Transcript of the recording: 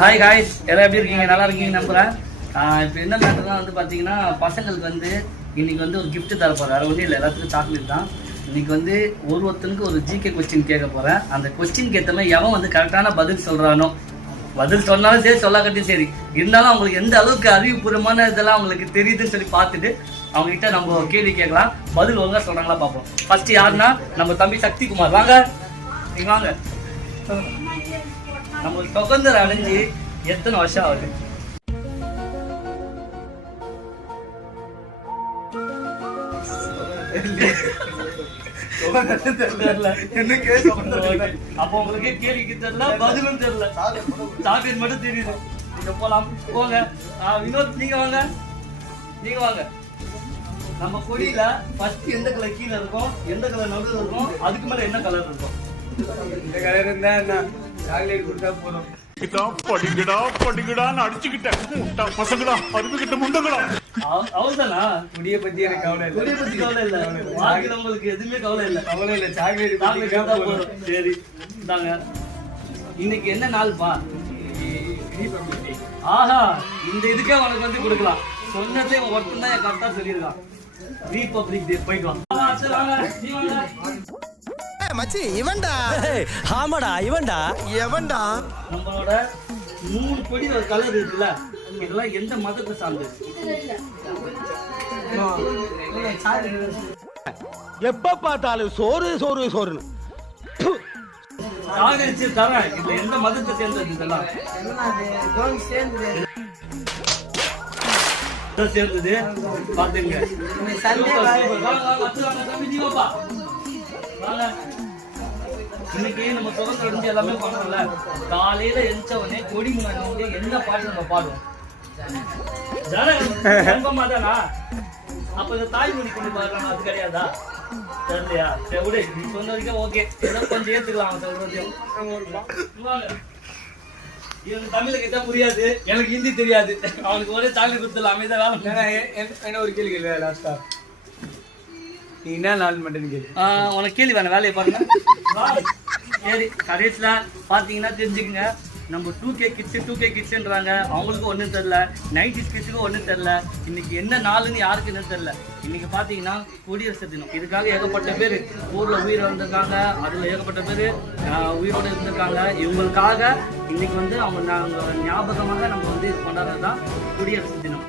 Hi guys, எல்லாம் எப்படி இருக்கீங்க? நல்லா இருக்கீங்க நம்புறேன். இப்போ என்ன மேட்டர்னா வந்து பார்த்தீங்கன்னா, பசங்களுக்கு வந்து இன்னைக்கு வந்து ஒரு கிஃப்ட் தர போகிறேன். வேறு ஒன்றும் இல்லை, எல்லாத்துக்கும் சாக்லேட் தான். இன்னைக்கு வந்து ஒருத்தனுக்கு ஒரு ஜிகே கொஸ்டின் கேட்க போகிறேன். அந்த கொஸ்டின் ஏற்ற மாதிரி எவன் வந்து கரெக்டான பதில் சொல்கிறானோ, பதில் சொன்னாலும் சரி சொல்லாக்கட்டும் சரி, இருந்தாலும் அவங்களுக்கு எந்த அளவுக்கு அறிவுபூர்வமான இதெல்லாம் அவங்களுக்கு தெரியுதுன்னு சொல்லி பார்த்துட்டு அவங்ககிட்ட நம்ம கேள்வி கேட்கலாம். பதில் ஒழுங்காக சொல்கிறாங்களா பார்ப்போம். ஃபர்ஸ்ட் யாருன்னா நம்ம தம்பி சக்திகுமார். வாங்க, நீங்கள் வாங்க. நம்ம சுதந்திரம் அடைஞ்சு எத்தனை வருஷம் ஆகுது? அப்ப உங்களுக்கு கேள்விக்கு தெரியல, பதிலும் தெரியல, சாக்லேட் மட்டும் தெரியுது. நீங்க போலாம், போங்க. வினோத், நீங்க வாங்க, நீங்க வாங்க. நம்ம கொடியில ஃபர்ஸ்ட் எந்த கலர் கீழே இருக்கும், எந்த கலர் நடுவில் இருக்கும், அதுக்கு மேல என்ன கலர் இருக்கும்? இந்த கலர் இருந்தா என்ன, சாக்லேட் கொடுத்தா போதும். அவ்வளவுதானா? குடியை பத்தி எனக்கு கவலை இல்லை. கொடியை பத்தி கவலை இல்ல, வாழ்க்கையில உங்களுக்கு எதுவுமே கவலை இல்ல. கவலை இல்லை, சாக்லேட் கேட்டா போதும். சரி, இந்தாங்க. இன்னைக்கு என்ன நாள்பா? ஆஹா, இந்த இதுக்கே உனக்கு வந்து கொடுக்கலாம். சொன்னதே ஒருத்தன் தான் கரெக்டா சொல்லியிருக்கான். ரிபப்ளிக் டே. போயிட்டு வாங்க. மச்சி இவன்டா. ஆமாடா இவன்டா. எவன்டா? நம்மளோட 3 கொடி ஒரு கலர் இருக்குல்ல, இதெல்லாம் எந்த மதத்தை சார்ந்தது? எப்ப பார்த்தாலும் சோறு சோறு சோறுன்னு சாகரிச்சு தரேன். இதுல எந்த மதத்தை சேர்ந்தது? இதெல்லாம் சேர்ந்தது பாத்துங்க. இன்னைக்கு நம்ம சுதந்திரம் அடைஞ்சு எல்லாமே பண்ணோம்ல, காலையில எந்திச்சவனே கொடி முன்னாடி வந்து என்ன பாட்டு நம்ம பாடுவோம்? தானா? அப்ப இந்த தாய்மொழி கொண்டு பாடுறாங்க, அது கிடையாதா? தெரியலையா? சரி விடு, நீ சொன்ன வரைக்கும் ஓகே, ஏதோ கொஞ்சம் ஏத்துக்கலாம். அவன் சொல்றதையும் இவனுக்கு தமிழை கேட்டா புரியாது, எனக்கு ஹிந்தி தெரியாது. அவனுக்கு ஒரே சாக்லேட் கொடுத்துடலாம், அமைதியா வேலை. என்ன ஒரு கேள்வி கேள்வி லாஸ்டா, நீ என்ன நாள் மட்டும் கேள்வி. உனக்கு கேள்வி வேணாம், வேலையை பாருங்க. சரி, கடைசியில பாத்தீங்கன்னா தெரிஞ்சுக்கங்க, நம்ம 2K கிட்ஸ்ன்றாங்க, அவங்களுக்கும் ஒன்றும் தெரியல. 90s கிட்ஸுக்கும் ஒன்றும் தெரியல. இன்னைக்கு என்ன நாளுன்னு யாருக்கு என்ன தெரியல. இன்னைக்கு பாத்தீங்கன்னா குடியரசு தினம். இதுக்காக ஏகப்பட்ட பேர் ஊர்ல உயிர் வந்திருக்காங்க, அதுல ஏகப்பட்ட பேர் உயிரோடு இருந்திருக்காங்க. இவங்களுக்காக இன்னைக்கு வந்து அவங்க ஞாபகமாக நம்ம வந்து கொண்டாடுறது தான் குடியரசு தினம்.